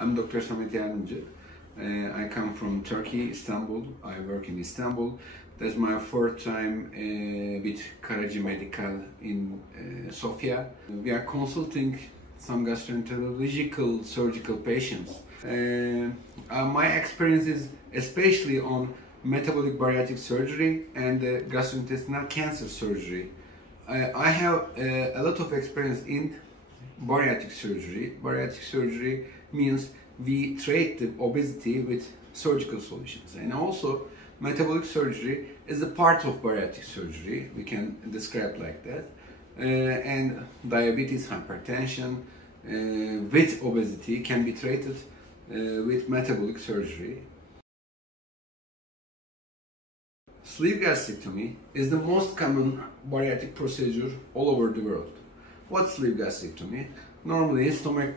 I'm Dr. Samet Yardъмджъ. I come from Turkey, Istanbul. I work in Istanbul. That's my fourth time with Karaci Medical in Sofia. We are consulting some gastroenterological surgical patients. My experience is especially on metabolic bariatric surgery and gastrointestinal cancer surgery. I have a lot of experience in bariatric surgery. Bariatric surgery means we treat the obesity with surgical solutions, and also metabolic surgery is a part of bariatric surgery, we can describe like that, and diabetes, hypertension with obesity can be treated with metabolic surgery. Sleeve gastrectomy is the most common bariatric procedure all over the world. What's sleeve gastrectomy? Normally, stomach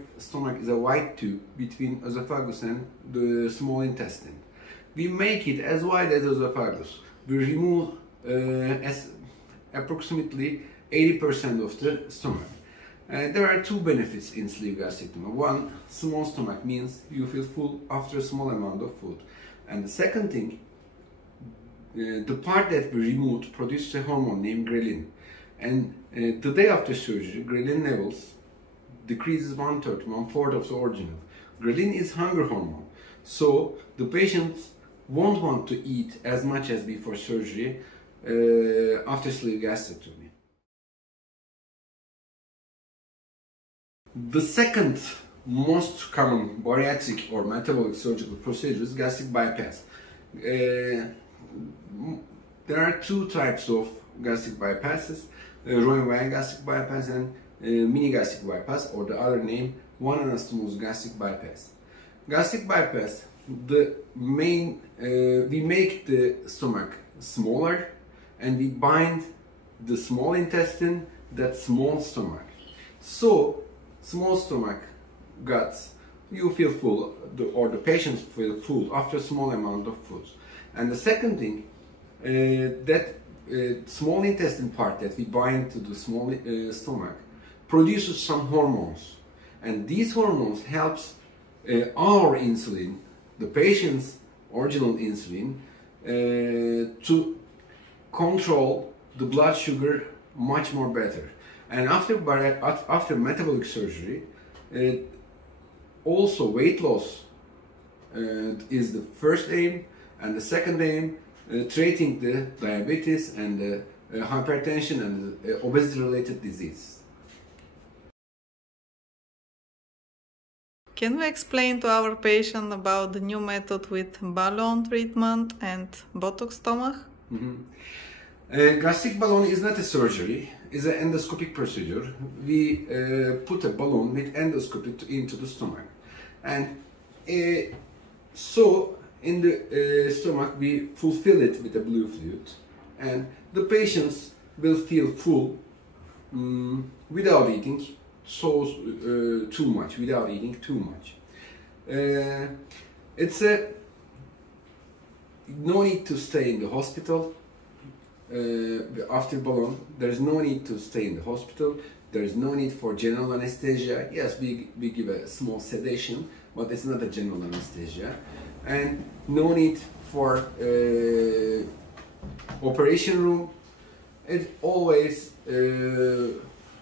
is a wide tube between esophagus and the small intestine. We make it as wide as esophagus. We remove approximately 80% of the stomach. There are two benefits in sleeve gastrectomy. One, small stomach means you feel full after a small amount of food. And the second thing, the part that we removed produces a hormone named ghrelin. And the day after surgery, ghrelin levels decreases 1/3, 1/4 of the original. Ghrelin is hunger hormone. So the patients won't want to eat as much as before surgery after sleeve gastrectomy. The second most common bariatric or metabolic surgical procedure is gastric bypass. There are two types of gastric bypasses, Roentgen gastric bypass and mini gastric bypass, or the other name, one anastomose gastric bypass. Gastric bypass, we make the stomach smaller and we bind the small intestine, that small stomach. So, small stomach guts, you feel full, or the patients feel full after a small amount of food. And the second thing, that small intestine part that we bind to the small stomach produces some hormones, and these hormones helps our insulin, the patient's original insulin, to control the blood sugar much more better. And after metabolic surgery, also weight loss is the first aim, and the second aim, treating the diabetes and the hypertension and the obesity-related disease. Can we explain to our patient about the new method with balon treatment and Botox stomach? Gastric balloon is not a surgery, it's an endoscopic procedure. We put a balloon with endoscopy into the stomach. And so in the stomach we fulfill it with a blue fluid, and the patients will feel full without eating too much, without eating too much. It's no need to stay in the hospital after balloon. There's no need to stay in the hospital. There's no need for general anesthesia. Yes, we give a small sedation, but it's not a general anesthesia. And no need for operation room. It's always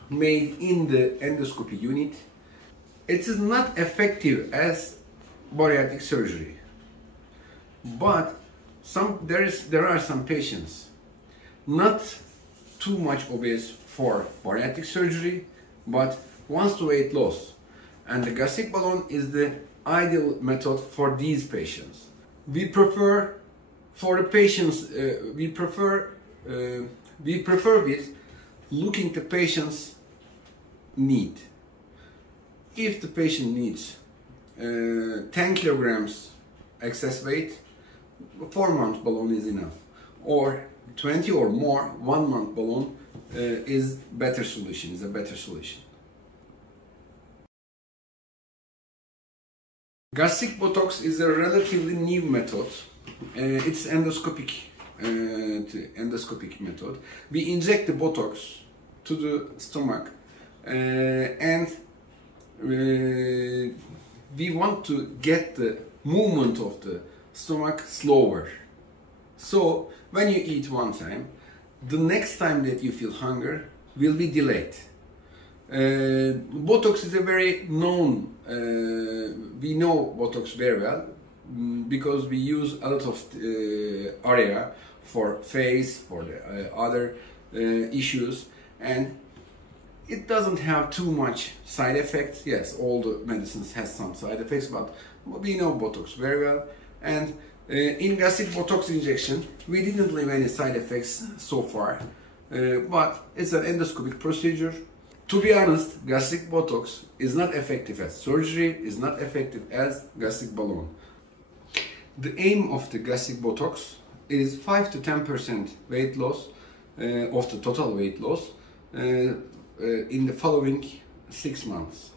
made in the endoscopy unit. It is not effective as bariatric surgery, but there are some patients not too much obese for bariatric surgery, but wants to weight loss, and the gastric balloon is the ideal method for these patients. We prefer for the patients. We prefer with looking the patient's need. If the patient needs 10 kilograms excess weight, 4-month balloon is enough, or 20 or more, 1-month balloon is a better solution. Gastric Botox is a relatively new method. It's endoscopic method. We inject the Botox to the stomach and we want to get the movement of the stomach slower. So when you eat one time, the next time that you feel hunger will be delayed. Botox is a very known, we know Botox very well because we use a lot of area for face, for the other issues, and it doesn't have too much side effects. Yes, all the medicines has some side effects, but we know Botox very well. And in gastric Botox injection, we didn't leave any side effects so far, but it's an endoscopic procedure. To be honest, gastric Botox is not effective as surgery, is not effective as gastric balloon. The aim of the gastric Botox is 5 to 10% weight loss of the total weight loss in the following 6 months.